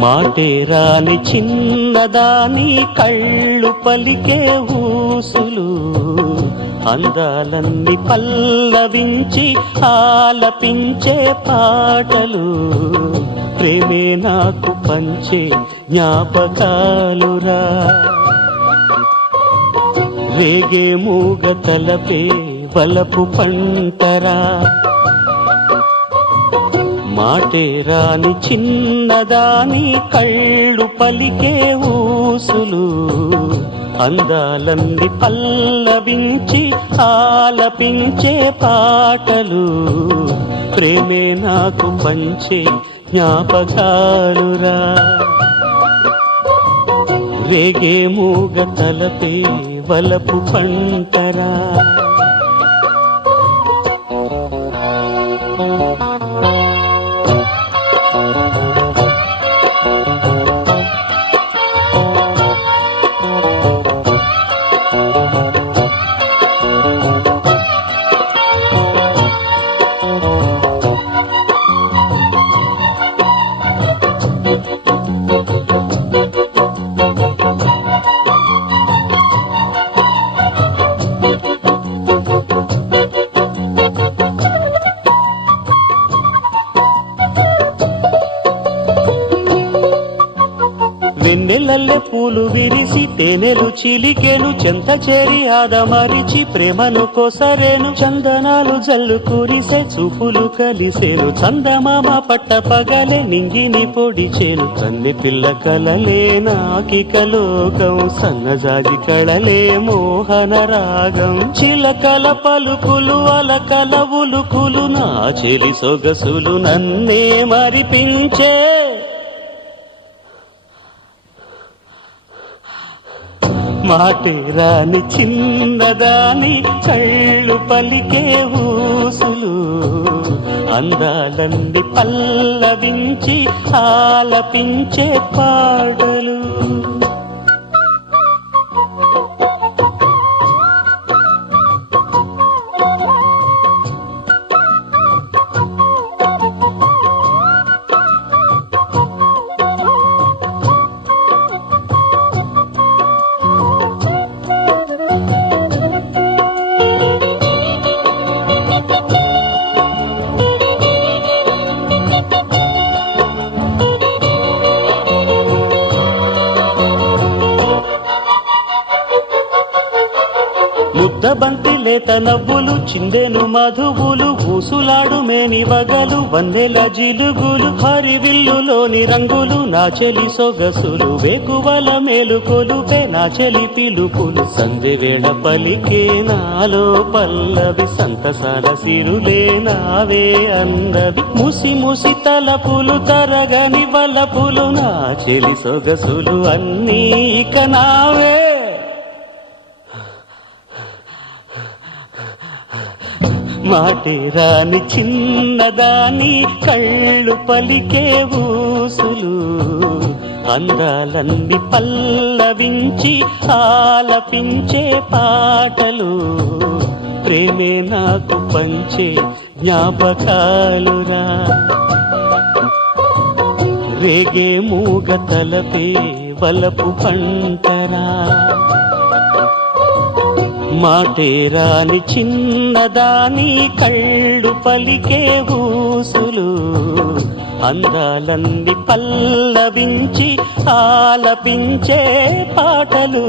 మాటేరాని చిన్నదాని కళ్ళు పలికే ఊసులు అందాలన్నీ పల్లవించి ఆలపించే పాటలు ప్రేమే నాకు పంచే జ్ఞాపకాలురా రేగే మూగ తలపే వలపు పంటరా మాటేరాని చిన్నదాని కళ్ళు పలికే ఊసులు అందాలన్నీ పల్లవించి ఆలపించే పాటలు ప్రేమే నాకు పంచే జ్ఞాపకాలురా రేగే మూగ తలపే వలపు పంటరా వెన్నెలల్లె పూలు విరిసి తేనెలు చిలికెను చెంత చేరి ఆదమరిచి ప్రేమను కొసరేను చందనాలు జల్లు కురిసే చూపులు కలిసేను చందమామ పట్ట పగలే నింగిని పొడిచేను కన్నె పిల్ల కలలే నాకిక లోకం సన్నజాజి కళలే మోహన రాగం చిలకల పలుకులు అలకల ఉలుకులు నా చెలి సొగసులు నన్నే మరిపించే మాటేరాని చిన్నదాని కళ్ళు పలికే ఊసులు అందాలన్నీ పల్లవించి ఆలపించే పాటలు ముద్దబంతి లేత నవ్వులు చిందెను మధువులు ఊసులాడు మేని వగలు వందెల జిలుగులు హరివిల్లులోని రంగులు నా చెలి సొగసులు వేకువల మేలుకొలుపే నా చెలి పిలుపులు సంధ్య వేళ పలికే నాలో పల్లవి సంతసాల సిరులే నావే అందవి ముసి ముసి తలపులు తరగని వలపులు నా చెలి సొగసులు అన్నీ ఇక నావే మాటేరాని చిన్నదాని కళ్ళు పలికే ఊసులు అందాలన్నీ పల్లవించి ఆలపించే పాటలు ప్రేమే నాకు పంచే జ్ఞాపకాలురా రేగే మూగ తలపే వలపు పంటరా మాటేరాని చిన్నదాని కళ్ళు పలికే ఊసులు అందాలన్నీ పల్లవించి ఆలపించే పాటలు